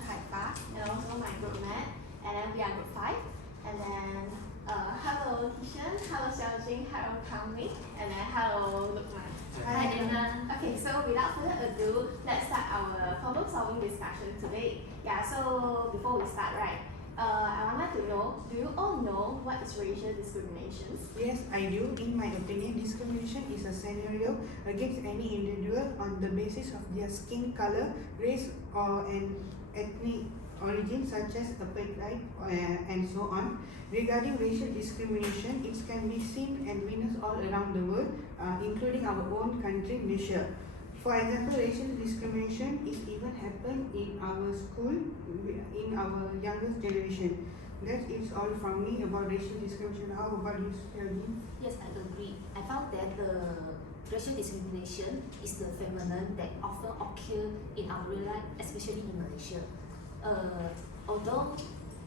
Haifa, and also my group mate, and then we are group 5. And then hello Tishan, hello Xiaojing, hello Kangming, and then hello Lukman. Hi Dana. Okay, so without further ado, let's start our problem solving discussion today. Yeah, so before we start, right, I wanted to know, do you all know what is racial discrimination? Yes, I do. In my opinion, discrimination is a scenario against any individual on the basis of their skin color, race, or an ethnic origin such as apartheid and so on. Regarding racial discrimination, it can be seen and witnessed all around the world, including our own country, Malaysia. For example, racial discrimination is even happened in our school, in our youngest generation. That is all from me about racial discrimination. How about you, Xiaojing? Yes, I agree. I found that the racial discrimination is the phenomenon that often occur in our real life, especially in Malaysia. Although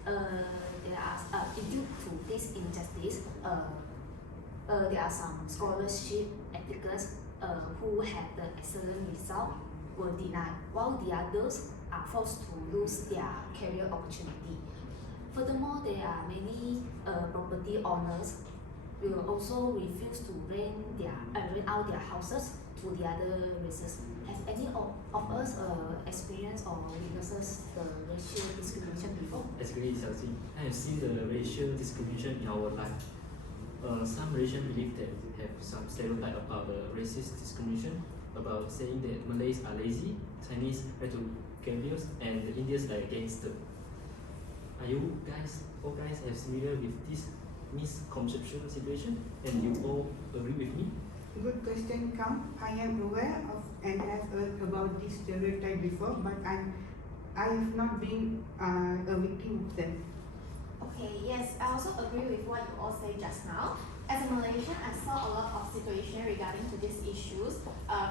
there are due to this injustice, there are some scholarship articles who had the excellent result were denied, while the others are forced to lose their career opportunity. Furthermore, there are many property owners will also refuse to rent out their houses to the other races. Have any of us experienced or witnesses the racial discrimination before? Actually, Xiaoxing, I have seen the racial discrimination in our life. Some Malaysians believe that have some stereotype about the racist discrimination, about saying that Malays are lazy, Chinese like to gamblers, and the Indians are gangster. Are you guys, all guys, have similar with this misconception situation, and you all agree with me? Good question, Kam. I am aware of and have heard about this stereotype before, but I have not been a victim of them. Okay, yes, I also agree with what you all say just now. As a Malaysian, I saw a lot of situations regarding to these issues.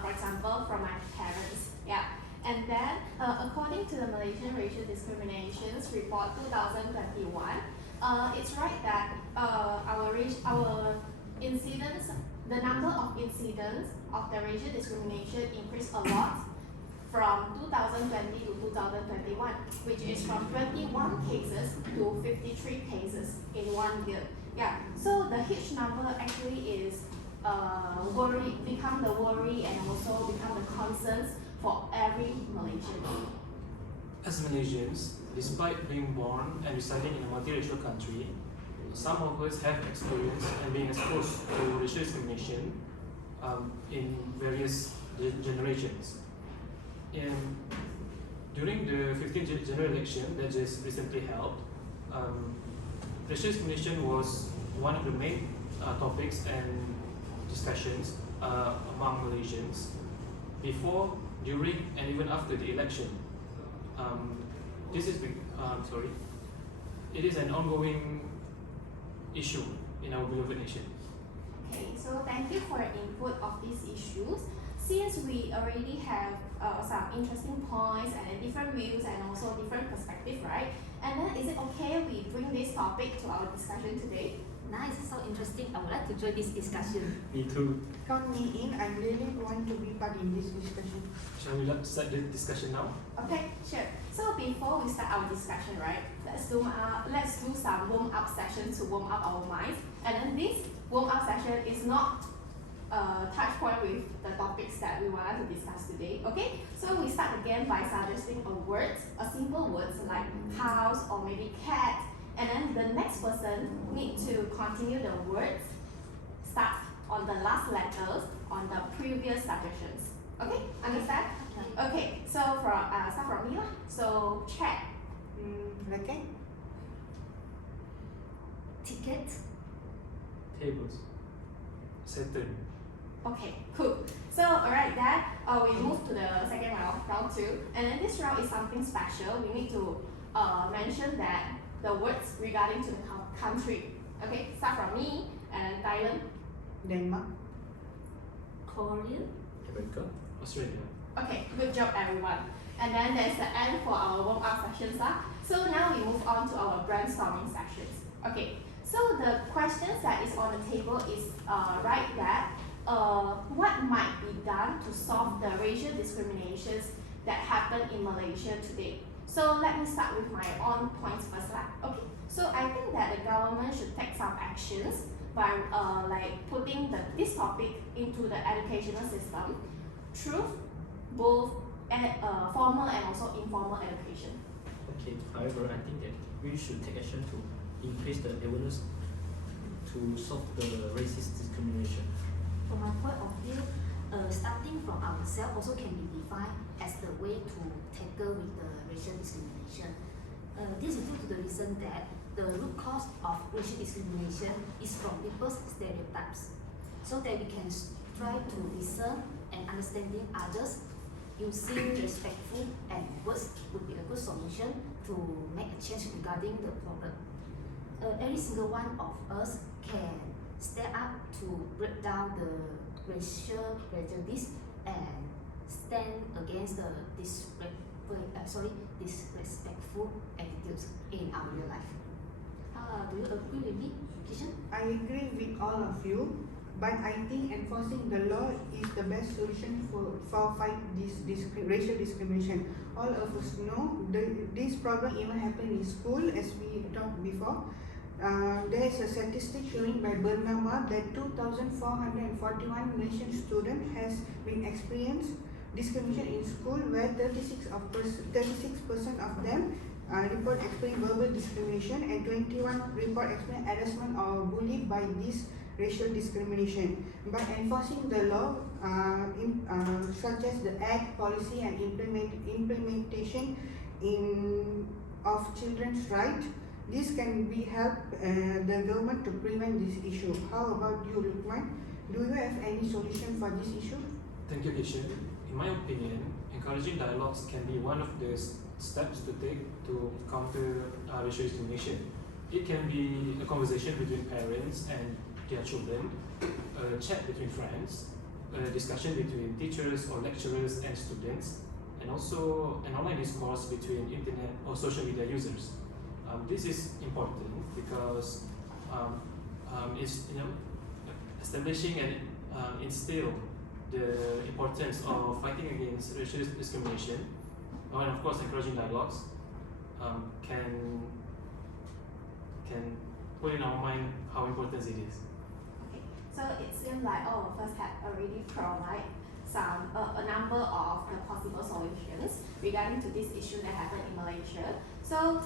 For example, from my parents. Yeah. And then, according to the Malaysian Racial Discriminations Report 2021, it's right that our incidents, the number of incidents of the racial discrimination increased a lot from 2020 to 2021, which is from 21 cases to 53 cases in 1 year. Yeah, so the huge number actually is become the worry and also become the concerns for every Malaysian. As Malaysians, despite being born and residing in a multiracial country, some of us have experienced and been exposed to racial discrimination in various generations. During the 15th general election that just recently held, racial discrimination was one of the main topics and discussions among Malaysians before, during, and even after the election. It is an ongoing issue in our beloved nation. Okay, so thank you for your input of these issues. Since we already have some interesting points and different views and also different perspectives, right? And then is it okay we bring this topic to our discussion today? Nice, so interesting. I would like to join this discussion. Me too. Count me in. I really want to be part in this discussion. Shall we start the discussion now? Okay, sure. So before we start our discussion, right, let's do some warm-up session to warm up our minds. And then this warm-up session is not touch point with the topics that we wanted to discuss today. Okay, so we start again by suggesting a simple words like house or maybe cat, and then the next person need to continue the words start on the last letters on the previous suggestions. Okay, understand? Okay, so start from me lah. So check. Racket, Ticket, Tables. Saturn. Okay, cool. So alright, then we move to the second round 2, and then this round is something special. We need to mention that the words regarding to the country. Okay, start from me, and Thailand. Denmark, Korea, America. Australia. Okay, good job everyone. And then there's the end for our warm-up sessions. So now we move on to our brainstorming sessions. Okay, so the questions that is on the table is right that what might be done to solve the racial discriminations that happen in Malaysia today. So let me start with my own points first lah. Okay. So I think that the government should take some actions by like putting this topic into the educational system through both formal and also informal education. Okay, however, I think that we should take action to increase the awareness to solve the racist discrimination. From my point of view, starting from ourselves also can be defined as the way to tackle with the racial discrimination. This is due to the reason that the root cause of racial discrimination is from people's stereotypes, so that we can try to listen and understanding others using respectful and words would be a good solution to make a change regarding the problem. Every single one of us can stand up to break down the racial prejudice and stand against the disrespectful attitudes in our real life. Do you agree with me, Kishan? I agree with all of you, but I think enforcing the law is the best solution for fight this racial discrimination. All of us know this problem even happened in school, as we talked before. There is a statistic showing by Bernama that 2,441 Malaysian students has been experienced discrimination in school, where 36% of them report experiencing verbal discrimination and 21 report experiencing harassment or bullied by this racial discrimination. By enforcing the law, such as the Act, policy and implementation of children's rights, this can be help the government to prevent this issue. How about you, Lukman? Do you have any solution for this issue? Thank you, Kishan. In my opinion, encouraging dialogues can be one of the steps to take to counter racial discrimination. It can be a conversation between parents and their children, a chat between friends, a discussion between teachers or lecturers and students, and also an online discourse between internet or social media users. This is important because it's establishing and instill the importance of fighting against racial discrimination, and of course encouraging dialogues can put in our mind how important it is. Okay, so it seems like all of us have already provide a number of the possible solutions regarding to this issue that happened in Malaysia. So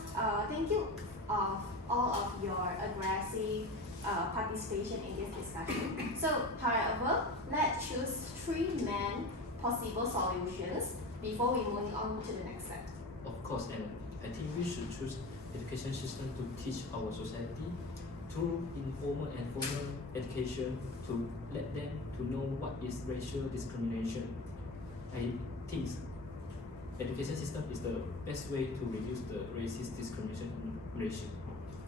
thank you of all of your aggressive participation in this discussion. So however, let's choose 3 main possible solutions before we move on to the next step. Of course, and I think we should choose education system to teach our society through informal and formal education to let them to know what is racial discrimination. I think education system is the best way to reduce the racist discrimination in Malaysia.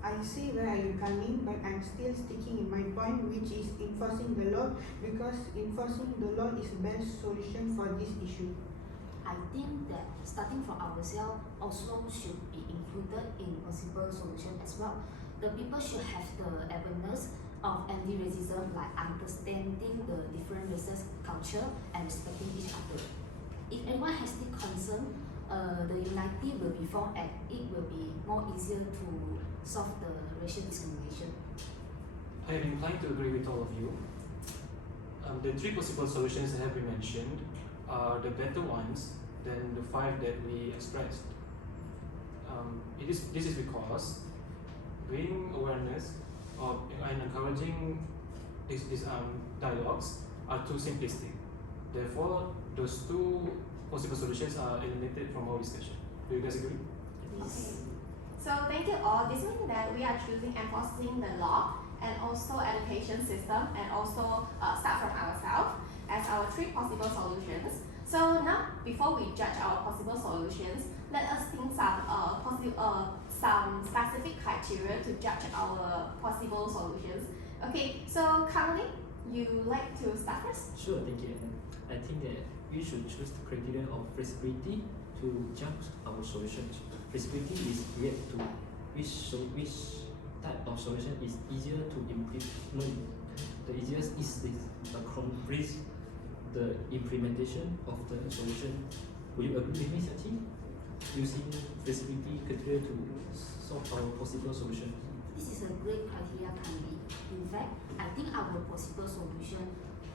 I see where you coming, but I'm still sticking in my point, which is enforcing the law, because enforcing the law is the best solution for this issue. I think that starting from ourselves also should be included in possible solution as well. The people should have the awareness of anti-racism, like understanding the different races, culture, and respecting each other. If anyone has this concern, the unity will be formed and it will be more easier to solve the racial discrimination. I am inclined to agree with all of you. The 3 possible solutions that have been mentioned are the better ones than the 5 that we expressed. This is because bringing awareness and encouraging these dialogues are too simplistic. Therefore, those 2 possible solutions are eliminated from our discussion. Do you guys agree? Okay. So thank you all. This means that we are choosing enforcing the law and also education system and also start from ourselves as our 3 possible solutions. So now, before we judge our possible solutions, let us think some specific criteria to judge our possible solutions. Okay, so currently, you like to start first? Sure, thank you. I think that we should choose the criteria of feasibility to judge our solutions. Feasibility is related to which type of solution is easier to implement. The easiest is accomplish the implementation of the solution. Would you agree with me, Xiaqi? using feasibility criteria to solve our possible solution? This is a great criteria, Kylie. In fact, I think our possible solution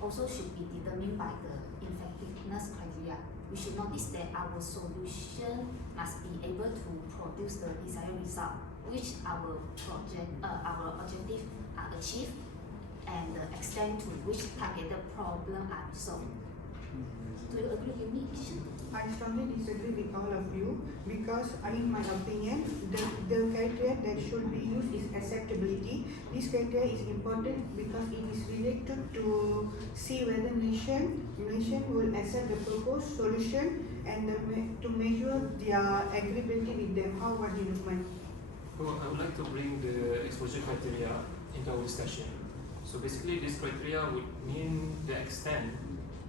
also should be determined by the effectiveness criteria. We should notice that our solution must be able to produce the desired result, which our objective are achieved, and the extent to which targeted problem are resolved. Do you agree with me, Ishan? I strongly disagree with all of you because, in my opinion, the criteria that should be used is acceptability. This criteria is important because it is related to see whether nation will accept the proposed solution and to measure their agreeability with them. How about you, Lukman? Well, I would like to bring the exposure criteria into our discussion. So basically, this criteria would mean the extent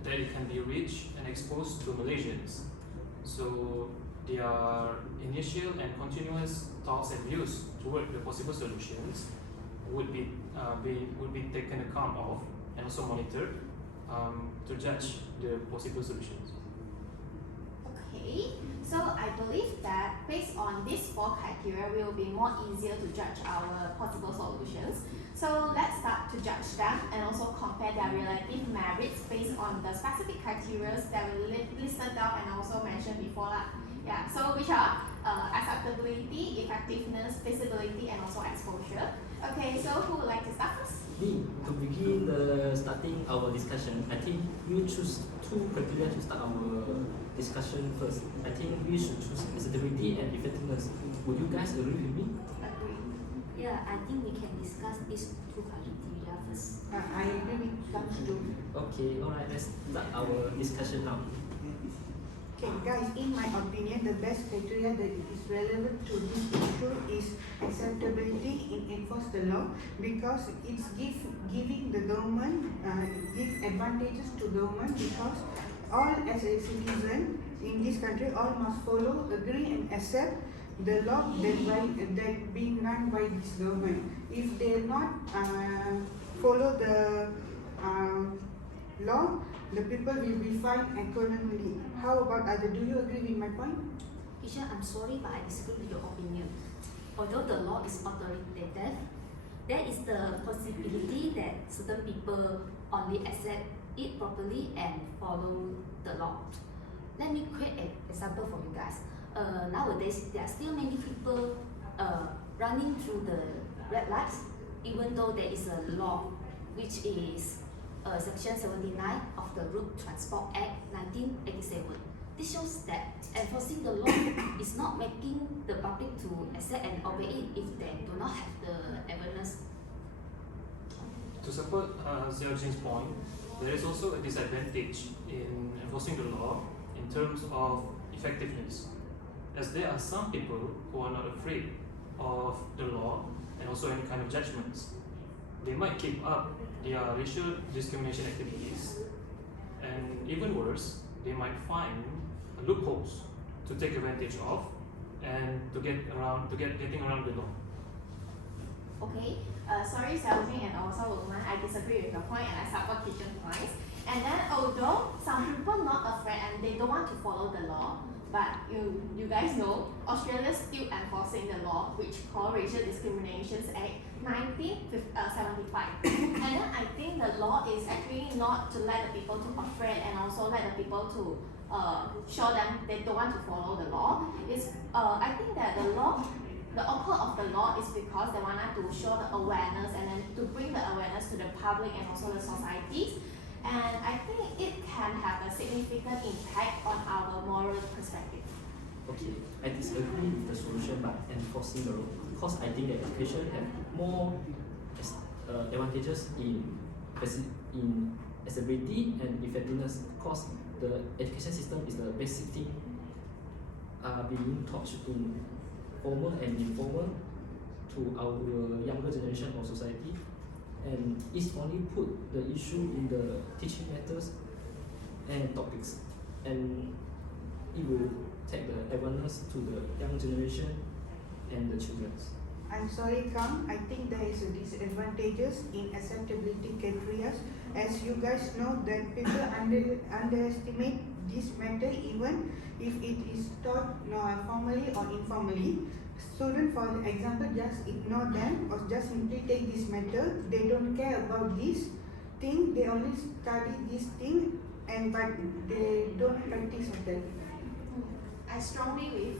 that it can be reached and exposed to Malaysians. So their initial and continuous thoughts and views toward the possible solutions would be taken account of and also monitored to judge the possible solutions. Okay, so I believe that based on these 4 criteria, it will be more easier to judge our possible solutions. So let's start to judge them and also compare their relative merits based on the specific criteria that we listed down and also mentioned before. Yeah, so which are acceptability, effectiveness, feasibility, and also exposure. Okay, so who would like to start first? Me, to begin starting our discussion, I think we choose 2 criteria to start our discussion first. I think we should choose acceptability and effectiveness. Would you guys agree with me? Agree. Yeah, I think we can discuss these 2 criteria first. I agree with those two. Okay, alright, let's start our discussion now. Okay, guys, in my opinion, the best criteria that is relevant to this issue is acceptability in enforce the law because it's giving the government give advantages to government because all as a citizen in this country all must follow, agree, and accept the law that being run by this government. If they not follow the law, the people will be fined accordingly. How about other? Do you agree with my point? Ishan, I'm sorry, but I disagree with your opinion. Although the law is authoritative, there is the possibility that certain people only accept it properly and follow the law. Let me create an example for you guys. Nowadays, there are still many people running through the red lights, even though there is a law, which is Section 79 of the Road Transport Act 1987. This shows that enforcing the law is not making the public to accept and obey it if they do not have the awareness. To support Xiaojing's point, there is also a disadvantage in enforcing the law in terms of effectiveness, as there are some people who are not afraid of the law and also any kind of judgments. They might keep up their racial discrimination activities, and even worse, they might find loopholes to take advantage of and getting around the law. Okay, sorry Xiaojing and also Lukman, I disagree with your point and I support Kitchen points. And then although some people not afraid and they don't want to follow the law, but you guys know Australia is still enforcing the law which called Racial Discrimination Act 1975. And then I think the law is actually not to let the people to afraid and also let the people to show them they don't want to follow the law. It's I think that the author of the law is because they wanted to show the awareness and then to bring the awareness to the public and also the societies. And I think it can have a significant impact on our moral perspective. Okay, I disagree with the solution by enforcing the law because I think that education have more advantages in accessibility and effectiveness because the education system is the basic thing being taught in formal and informal to our younger generation of society, and it's only put the issue in the teaching methods and topics, and it will take the awareness to the young generation and the children. I'm sorry, Kang. I think there is a disadvantages in acceptability criteria. As you guys know that people underestimate this matter even if it is taught formally or informally. Students, for example, just ignore them or just simply take this matter. They don't care about this thing. They only study this thing, but they don't practice of that. I strongly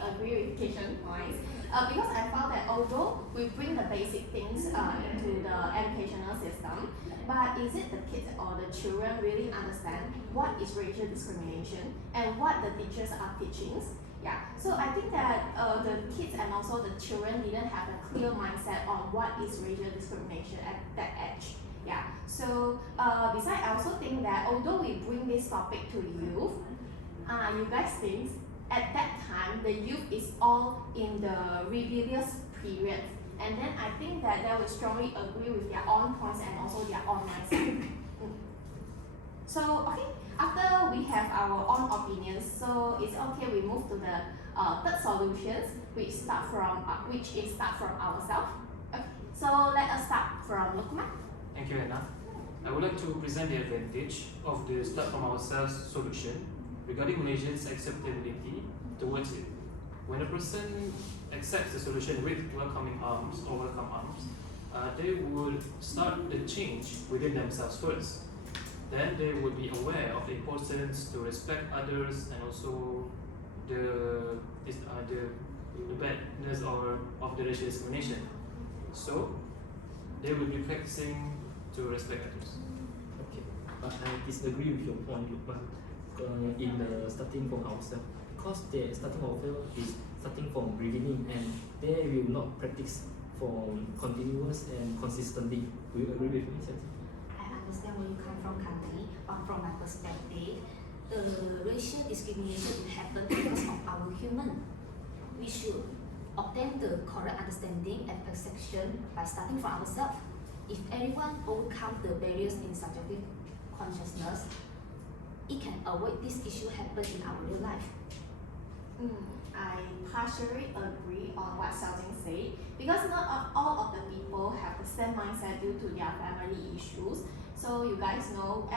agree with Kishan's points because I found that although we bring the basic things into the educational system, but is it the kids or the children really understand what is racial discrimination and what the teachers are teaching? Yeah, so I think that the kids and also the children didn't have a clear mindset on what is racial discrimination at that age. Yeah, so besides, I also think that although we bring this topic to youth, you guys think at that time the youth is all in the rebellious period, and then I think that they will strongly agree with their own points and also their own mindset. So okay, after we have our own opinions, so it's okay we move to the third solutions, which is start from ourselves. Okay, so let us start from Lukman. Thank you, Anna. I would like to present the advantage of the start from ourselves solution regarding Malaysians' acceptability towards it. When a person accepts the solution with welcome arms, they would start the change within themselves first. Then they would be aware of the importance to respect others and also the badness of the racial discrimination. So they will be practicing to respect others. Okay, but I disagree with your point, Lukman, in the starting from ourselves, because the starting ourselves is starting from beginning and they will not practice for continuous and consistently. Do you agree with me, Santi? I understand where you come from, Kanti, but from my perspective, the racial discrimination will happen because of our human. We should obtain the correct understanding and perception by starting from ourselves. If everyone overcomes the barriers in subjective consciousness, it can avoid this issue happen in our real life. I partially agree on what Xiaojing said because not all of the people have the same mindset due to their family issues. So you guys know,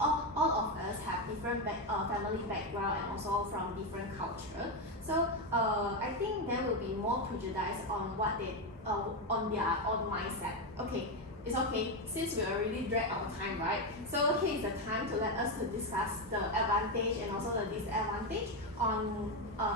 all of us have different family background and also from different culture. So I think there will be more prejudice on what they on their own mindset. Okay, it's okay since we already dragged our time, right? So here is the time to let us to discuss the advantage and also the disadvantage on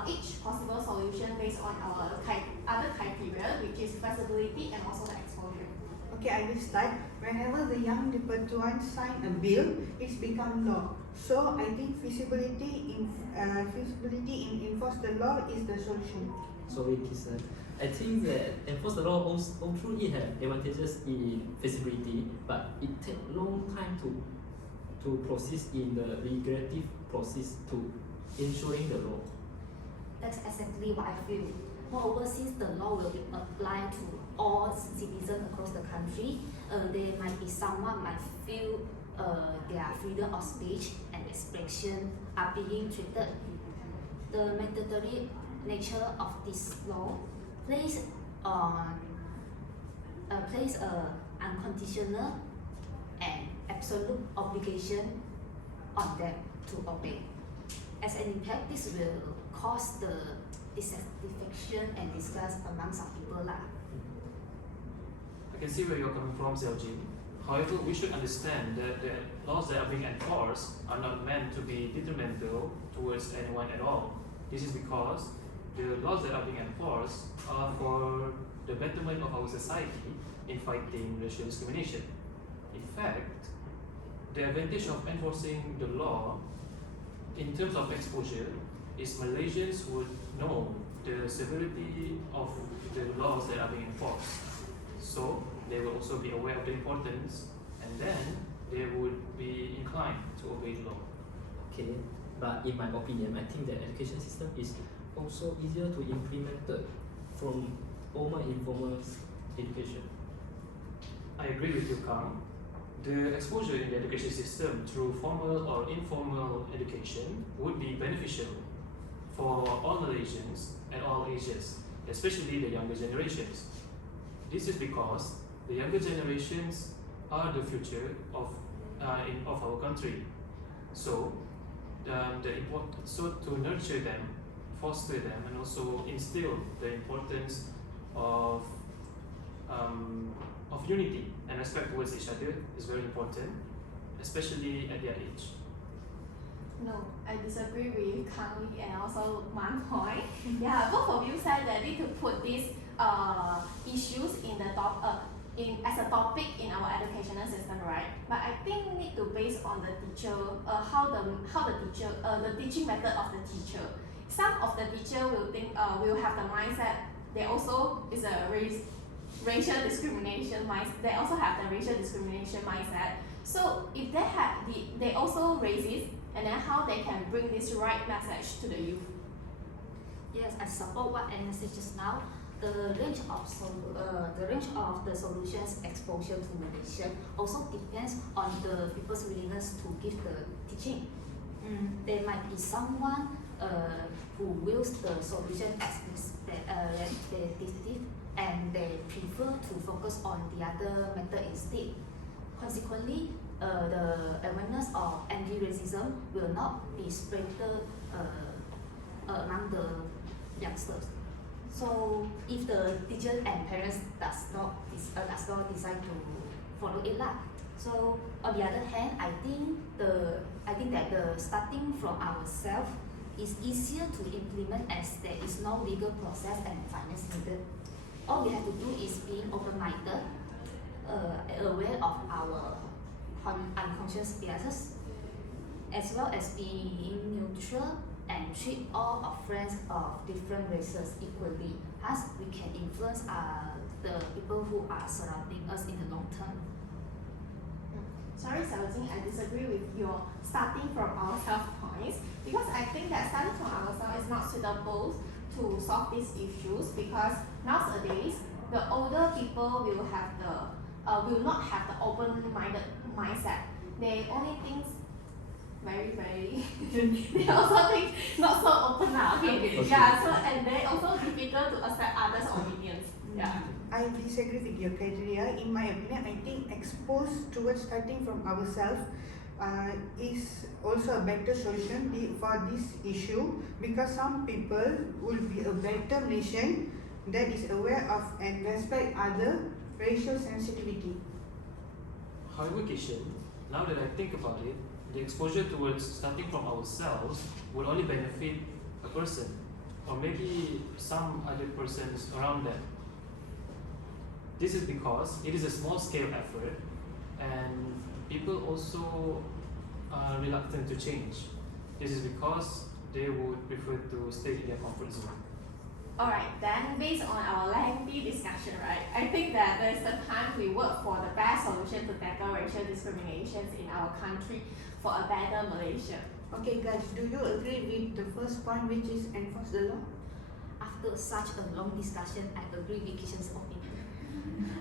each possible solution based on our other criteria, which is feasibility and also the exposure. Okay, I will start. Whenever the young Dipertuan sign a bill, it's become law. So I think feasibility in enforce the law is the solution. Sorry, Kisan. I think that enforce the law also it have advantages in feasibility, but it takes long time to process in the legislative process to ensuring the law. That's exactly what I feel. Moreover, since the law will be applied to all citizens across the country, there might be someone might feel their freedom of speech and expression are being treated. The mandatory nature of this law places unconditional and absolute obligation on them to obey. As an impact, this will cause the dissatisfaction and disgust among some people. I can see where you're coming from, Xiaojing. However, we should understand that the laws that are being enforced are not meant to be detrimental towards anyone at all. This is because the laws that are being enforced are for the betterment of our society in fighting racial discrimination. In fact, the advantage of enforcing the law in terms of exposure is Malaysians would know the severity of the laws that are being enforced. So they will also be aware of the importance and then they would be inclined to obey the law. Okay, but in my opinion, I think the education system is also easier to implement from formal and informal education. I agree with you, Kang. The exposure in the education system through formal or informal education would be beneficial for all Malaysians at all ages, especially the younger generations. This is because the younger generations are the future of our country. So, so to nurture them, foster them, and also instill the importance of unity and respect towards each other is very important, especially at their age. No, I disagree with Kang Lee and also Man Hoi. Yeah, both of you said that we could put these issues in the as a topic in our educational system, right? But I think need to base on the teacher, how the teacher, the teaching method of the teacher. Some of the teacher will think, will have the mindset. They also is a racial discrimination mindset. They also have the racial discrimination mindset. So if they also racist, and then how they can bring this right message to the youth. Yes, I support what Anna said just now. The range of the solutions exposure to Malaysia also depends on the people's willingness to give the teaching. There might be someone who wills the solution as repetitive and they prefer to focus on the other method instead. Consequently, the awareness of anti-racism will not be spread among the youngsters. So if the teachers and parents does not decide to follow it lah. So on the other hand, I think that the starting from ourselves is easier to implement as there is no legal process and finance needed. All we have to do is being open-minded, aware of our unconscious biases, as well as being neutral and treat all our friends of different races equally. Thus, we can influence the people who are surrounding us in the long term. Sorry, Xiaojing, I disagree with your starting from ourselves points because I think that starting from ourselves is not suitable to solve these issues because nowadays the older people will not have the open-minded mindset. They only think very they also think not so open now. Okay. Yeah, so and they also difficult to accept others' opinions. Yeah. I disagree with your criteria. In my opinion, I think exposed towards starting from ourselves is also a better solution for this issue because some people will be a better nation that is aware of and respect other racial sensitivity. However, Kishan, now that I think about it, the exposure towards starting from ourselves will only benefit a person or maybe some other persons around them. This is because it is a small scale effort and people also are reluctant to change. This is because they would prefer to stay in their comfort zone. Alright, then based on our lengthy discussion, right, I think that there's the time we work for the best solution to tackle racial discriminations in our country for a better Malaysia. Okay guys, do you agree with the first point which is enforce the law? After such a long discussion, I agree with Kishan's opinion.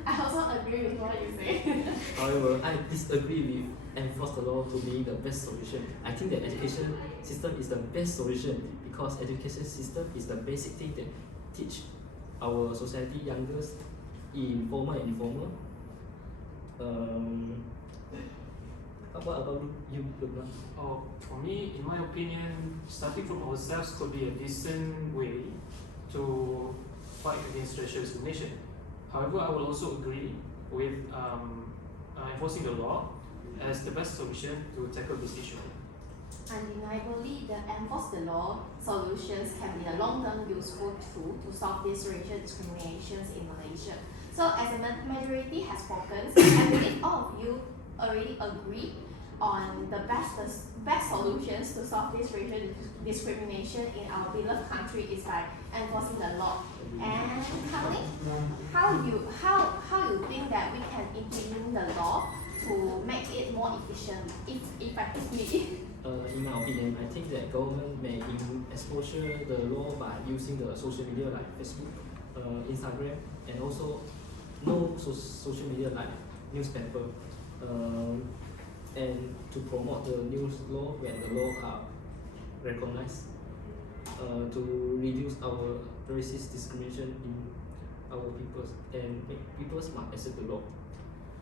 I also agree with what you say. However, I disagree with enforce the law to be the best solution. I think the education system is the best solution because education system is the basic thing that teach our society youngest in formal and informal. What about you, Lukman? Oh, for me, in my opinion, starting from ourselves could be a decent way to fight against racial discrimination. However, I will also agree with enforcing the law as the best solution to tackle this issue. Undeniably, the enforce the law solutions can be a long-term useful tool to solve these racial discriminations in Malaysia. So as a majority has spoken, I believe all of you already agree on the best solutions to solve this racial discrimination in our beloved country is by enforcing the law. And Kang, how you think that we can implement the law to make it more efficient, effectively? In my opinion, I think that government may exposure the law by using the social media like Facebook, Instagram, and also no social media like newspaper, and to promote the news law when the law are recognized, to reduce our racist discrimination in our peoples and make people smart accept the law.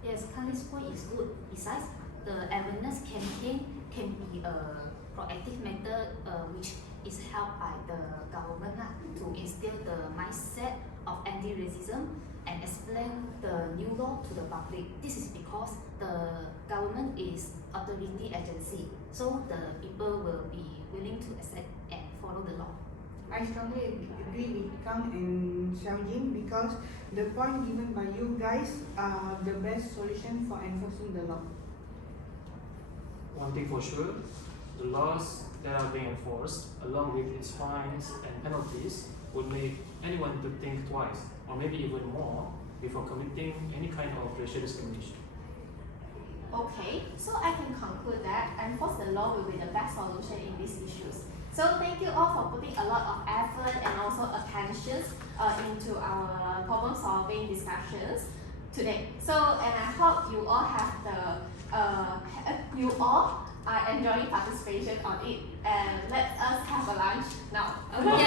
Yes, Kang's point is good. Besides, the awareness campaign can be a proactive method which is held by the government to instill the mindset of anti-racism and explain the new law to the public. This is because the government is authority agency, so the people will be willing to accept and follow the law. I strongly agree with Kang and Xiaojin because the point given by you guys are the best solution for enforcing the law. One thing for sure, the laws that are being enforced, along with its fines and penalties, would make anyone to think twice, or maybe even more, before committing any kind of racial discrimination. Okay, so I can conclude that enforce the law will be the best solution in these issues. So thank you all for putting a lot of effort and also attention into our problem solving discussions today. So and I hope you all have you all are enjoying participation on it, and let us have a lunch now. Okay.